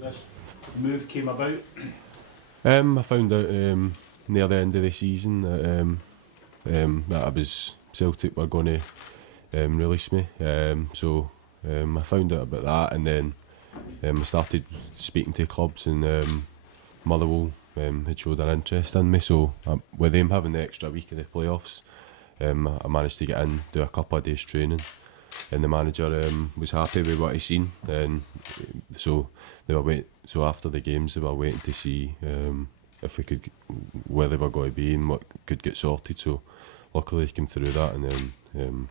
this move came about? I found out near the end of the season that I was Celtic were going to release me. So I found out about that, and then I started speaking to clubs, and Motherwell had showed an interest in me. So with them having the extra week of the playoffs, I managed to get in, do a couple of days training, and the manager was happy with what he seen, and so they were so after the games they were waiting to see if we could, where they were going to be and what could get sorted. So luckily they came through that, and then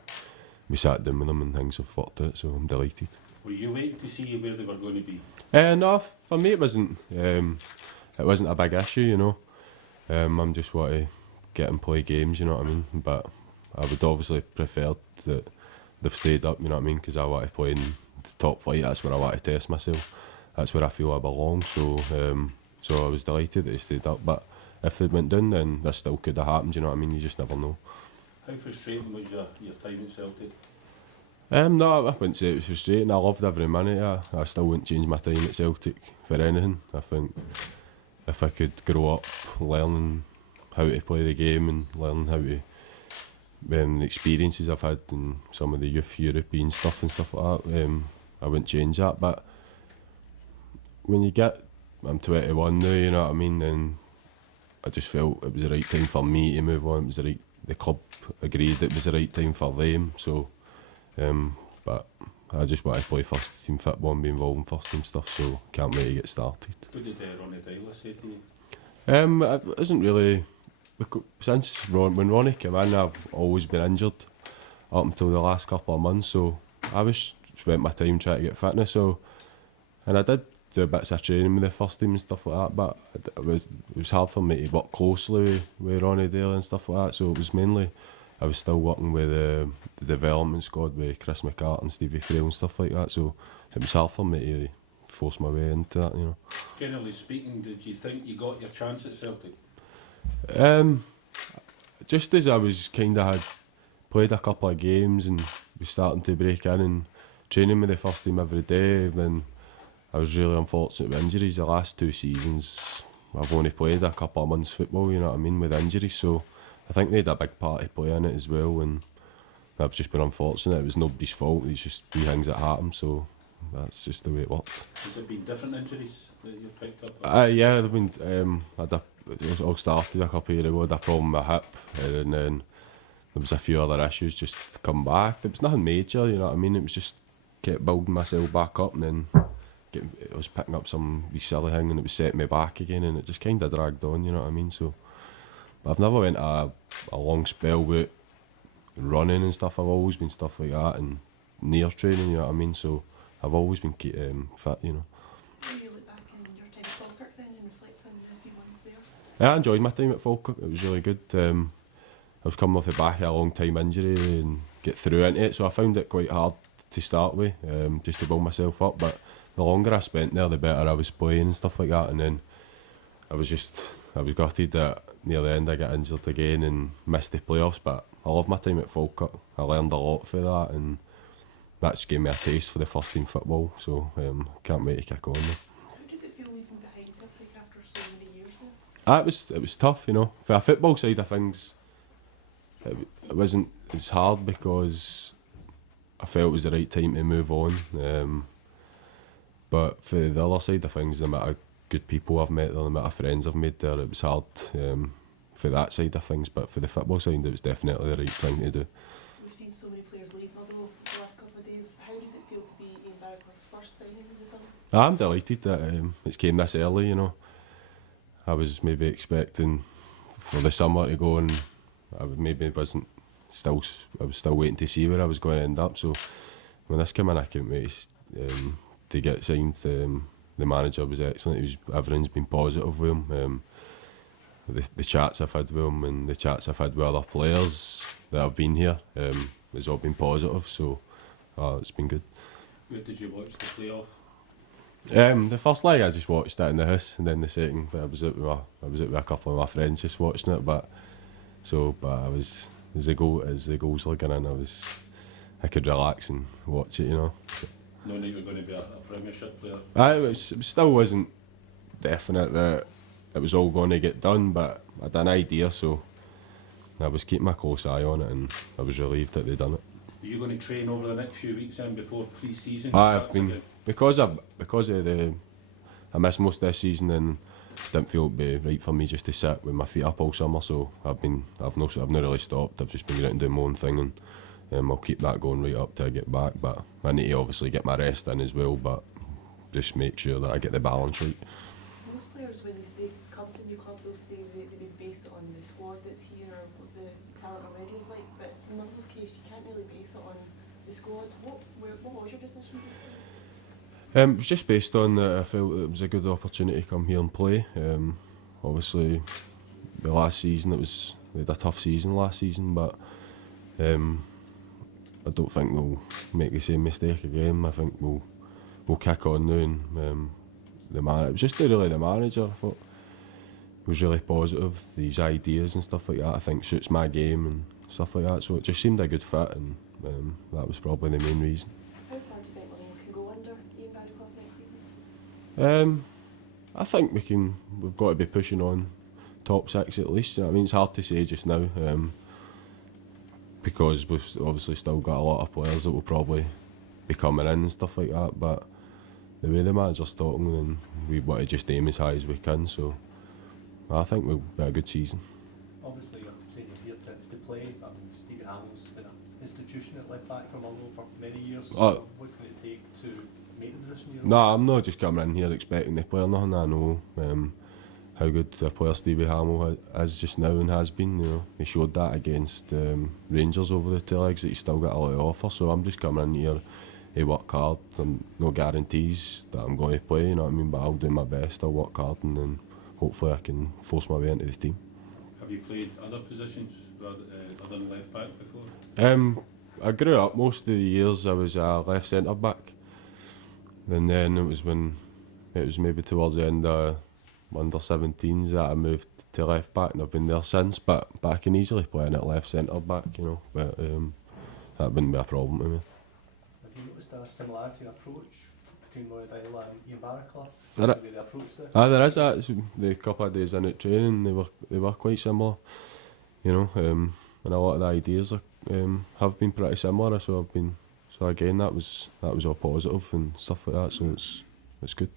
we sat down with them and things have worked out, so I'm delighted. Were you waiting to see where they were going to be? No, for me it wasn't a big issue, you know. I'm just want to get and play games, you know what I mean, but I would obviously prefer that they've stayed up, you know what I mean, because I want to play in the top flight. That's where I want to test myself, that's where I feel I belong. So I was delighted that they stayed up, but if they went down then this still could have happened, you know what I mean, you just never know. How frustrating was your time at Celtic? No, I wouldn't say it was frustrating. I loved every minute. I still wouldn't change my time at Celtic for anything. I think if I could grow up learning how to play the game and learning how to the experiences I've had in some of the youth European stuff and stuff like that, I wouldn't change that. But when I'm 21 now, you know what I mean, then I just felt it was the right time for me to move on. The club agreed it was the right time for them. So, but I just want to play first team football and be involved in first team stuff. So can't wait to get started. What did Ronnie Dyler say to you? It isn't really. Since when Ronnie came in, I've always been injured up until the last couple of months. So I spent my time trying to get fitness. So, and I did do bits of training with the first team and stuff like that. But it was hard for me to work closely with Ronnie Dale and stuff like that. So it was mainly I was still working with the development squad with Chris McCart and Stevie Frail and stuff like that. So it was hard for me to force my way into that, you know. Generally speaking, did you think you got your chance at Celtic? Just as I was had played a couple of games and was starting to break in and training with the first team every day, then I was really unfortunate with injuries. The last 2 seasons I've only played a couple of months football, you know what I mean, with injuries. So I think they had a big part to play in it as well, and I've just been unfortunate. It was nobody's fault, it's just wee things that happen, so that's just the way it worked. Has there been different injuries that you've picked up? Yeah, they've been. It all started a couple of years ago. I had a problem with my hip, and then there was a few other issues just come back. There was nothing major, you know what I mean. It was just kept building myself back up, and then I was picking up some wee silly thing, and it was setting me back again, and it just kind of dragged on, you know what I mean. So, but I've never went a long spell with running and stuff. I've always been stuff like that and near training, you know what I mean. So I've always been fit, you know. When you look back in your time at Falkirk then and reflect on the few months there? Yeah, I enjoyed my time at Falkirk. It was really good. I was coming off the back of a long time injury and get through into it, so I found it quite hard to start with, just to build myself up. But the longer I spent there, the better I was playing and stuff like that. And then I was gutted that near the end I got injured again and missed the playoffs. But I love my time at Falkirk. I learned a lot for that, and that's gave me a taste for the first team football. So can't wait to kick on there. How does it feel leaving behind Celtic after so many years now? It was tough, you know. For a football side of things, it wasn't as hard because I felt it was the right time to move on. But for the other side of things, the amount of good people I've met there, the amount of friends I've made there, it was hard for that side of things. But for the football side, it was definitely the right thing to do. We've seen so many players leave Motherwell the last couple of days. How does it feel to be Ian Barclay's first signing in the summer? I'm delighted that it's came this early, you know. I was maybe expecting for the summer to go, and I was still waiting to see where I was going to end up. So when this came in, I couldn't wait to get signed. The manager was excellent. Everything's been positive with him. The chats I've had with him and the chats I've had with other players that have been here, it's all been positive. So it's been good. Where did you watch the playoff? The first leg I just watched it in the house, and then the second I was out with a couple of my friends just watching it. But I was as the goals were going in, I could relax and watch it, you know. So knowing that you were going to be a Premiership player? It still wasn't definite that it was all going to get done, but I had an idea, so I was keeping a close eye on it, and I was relieved that they'd done it. Are you going to train over the next few weeks then before pre-season I've starts been again? because of I missed most of this season, and didn't feel it'd be right for me just to sit with my feet up all summer. So I've not really stopped. I've just been out and doing my own thing, and I'll keep that going right up till I get back. But I need to obviously get my rest in as well, but just make sure that I get the balance right. Most players, when they come to a new club, they'll say they base it on the squad that's here or what the talent already is like. But in Motherwell's case, you can't really base it on the squad. What was your decision based on? It was just based on that I felt it was a good opportunity to come here and play. Obviously, the last season we had a tough season last season, but I don't think we'll make the same mistake again. I think we'll kick on now, and it was just really the manager. I thought was really positive. These ideas and stuff like that I think suits my game and stuff like that. So it just seemed a good fit, and that was probably the main reason. How far do you think Motherwell can go under Ian Barraclough next season? I think we've got to be pushing on top six at least. You know what I mean, it's hard to say just now, because we've obviously still got a lot of players that will probably be coming in and stuff like that. But the way the manager's talking, and we want to just aim as high as we can. So I think we'll be a good season. Obviously, you're saying you're here to play. I mean, Stevie Hamill's been an institution at left back for Motherwell for many years. So what's going to take to make the position you're in? No, I'm not just coming in here expecting to play or nothing. I know how good a player Stevie Hamill is just now and has been. You know, he showed that against Rangers over the 2 legs that he's still got a lot to offer. So I'm just coming in here to work hard. No guarantees that I'm going to play. You know what I mean? But I'll do my best. I'll work hard, and then hopefully I can force my way into the team. Have you played other positions other than left back before? I grew up most of the years I was a left centre back, and then it was maybe towards the end of under 17s that I moved to left back, and I've been there since. But I can easily play in at left centre back, you know. But that wouldn't be a problem to me. Have you noticed a similarity in approach between Motherwell and Ian Barraclough? There The way they approach it? there is that. The couple of days in at training, they were quite similar, you know. And a lot of the ideas have been pretty similar. So again, that was all positive and stuff like that. So it's good.